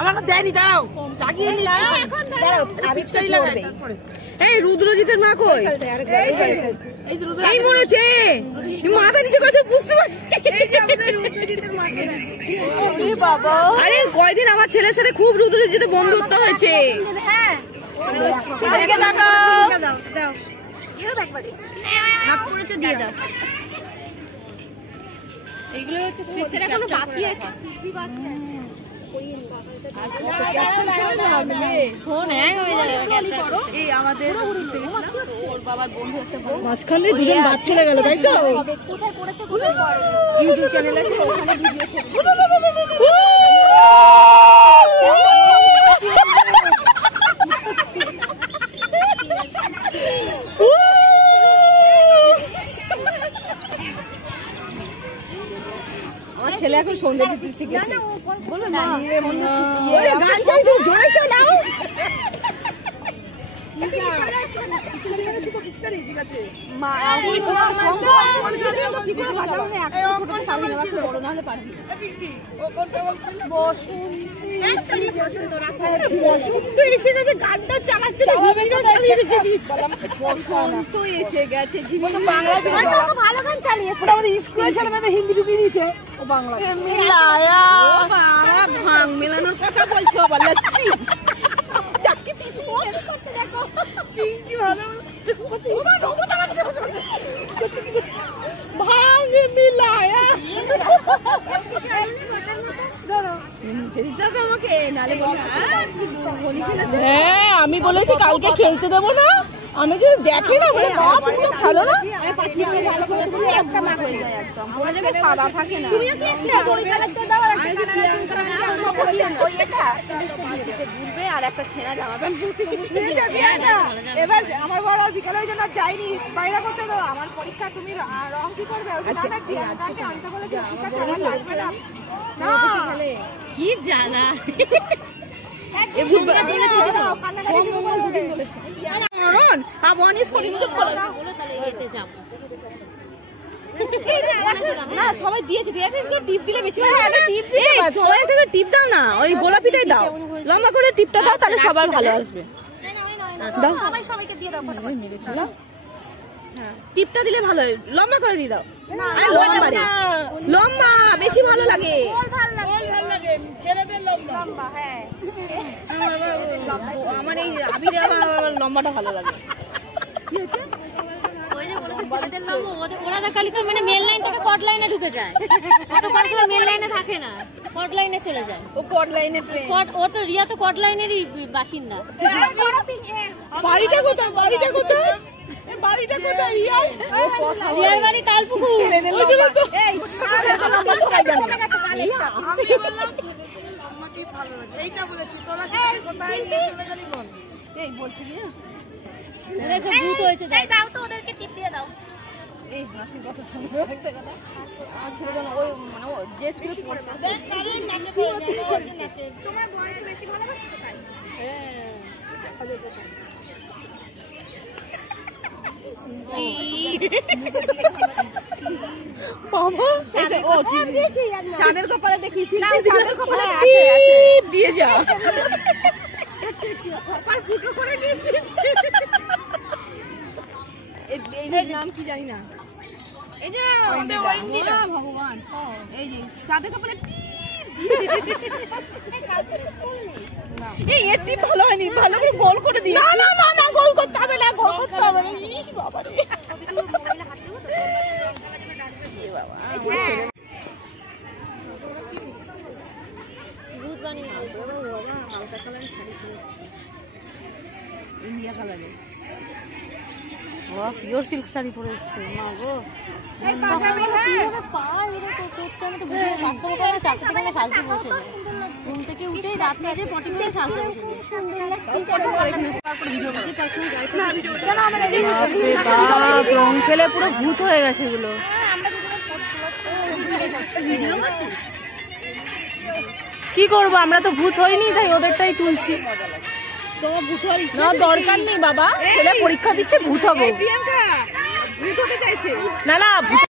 আমাকে দেয়নি, দাঁড়াও লাগিয়ে নি, পিচকারি লাগাই। এই রুদ্রজিতের মা কই? এই মরেছে, মাথা নিচে করেছে, বুঝতে পারি। আরে কয়দিন আমার ছেলের সাথে খুব রুদ্রজিতের বন্ধুত্ব হয়েছে। এইগুলো হচ্ছে স্মৃতির এখনো বাকি আছে। ওর বাবার বন্ধু একটা মাঝখানে দুজন বাদ চলে গেল, তাই তো? ইউটিউব চ্যানেল আছে, ওখানে ভিডিও আমার ছেলে এখন সন্ধ্যা দিতে শিখেছে। বলবে মা গান চাই, তুমি জোরে চালাও। গানটা চালাচ্ছে, এসে গেছে। ভালো গান চালিয়েছে, আমাদের স্কুলে ছেলে মেয়েদের হিন্দি ঢুকিয়ে দিয়েছে। ও বাংলা ভাঙ মেলানোর কথা বলছো, আবার লস্যি চাকি পিসি পিঙ্কি ভালো ভাঙ মিলায়া আমাকে নালে বলে। হ্যাঁ আমি বলেছি কালকে খেলতে দেবো না, আমি যদি দেখি না খেলো না, একটা মাছ হয়ে যায়, একদম সাদা থাকে না। ঘুরবে আর একটা ছেঁড়া জামা প্যান্ট। এবার আমার বড় বিকালে ওই জন্য যাইনি, বাইরে করতে দেবো। আমার পরীক্ষা, তুমি রং কি করবে? কি জ্বালা, না সবাই দিয়েছে, টিপ দিলে বেশি সবাই থেকে টিপ দাও না, ওই গোলাপিটাই দাও, লম্বা করে টিপটা দাও, তাহলে সবার ভালো আসবে। টিপটা দিলে ভালো হয়, লম্বা করে দিয়ে দাও। লম্বা বেশি ভালো লাগে, আমার এই আবির লম্বাটা ভালো লাগে। কি হচ্ছে? ওরা খালি তো মানে মেন লাইন থেকে কট লাইনে ঢুকে যায়, মেন লাইনে থাকে না, কট লাইনে চলে যায়। ও কট লাইনে, ও তো রিয়া তো কট লাইনেরই বাসিন্দা। বাড়িটা কোথায়? বাড়িটা কোথায়? বাড়িটা কোথায়? রিয়ার বাড়ি তালপুকুর। এই বলছি ভূত হয়েছে, দাও তো ওদেরকে টিপ দিয়ে দাও। এই হাসি কত সুন্দর একটা কথা। আমার ছেলে যেন ওই মানে ও যে স্কুলে পড়ে না, তোমার বয়স বেশি ভালোবাসে তো তাই। হ্যাঁ বাবা ও চাঁদের কপালে দেখি, চাঁদের কপালে দিয়ে যা নাম কি জানি না। এই যে ভগবান, এই যে চাঁদের কপালে এই টিপ ভালো হয়নি, ভালো করে গোল করে দিয়ে। না না না, গোল করতে হবে না, গোল করতে হবে না। ইস বাবা রে, ইন্ডিয়া কালারে পিওর সিল্ক শাড়ি পরে এসছে। মা গো সাজতে বসে যায়, ঘুম থেকে উঠেই রাত মেজে পটি করে সাজতে বসে রং খেলে পুরো ভূত হয়ে গেছে এগুলো। কি করবো, আমরা তো ভূত হইনি, তাই ওদেরটাই তুলছি। তোমার ভূত হওয়ার ইচ্ছা দরকার নেই বাবা, ছেলে পরীক্ষা দিচ্ছে, ভূত হবো। প্রিয়াঙ্কা ভূত হতে চাইছে না, না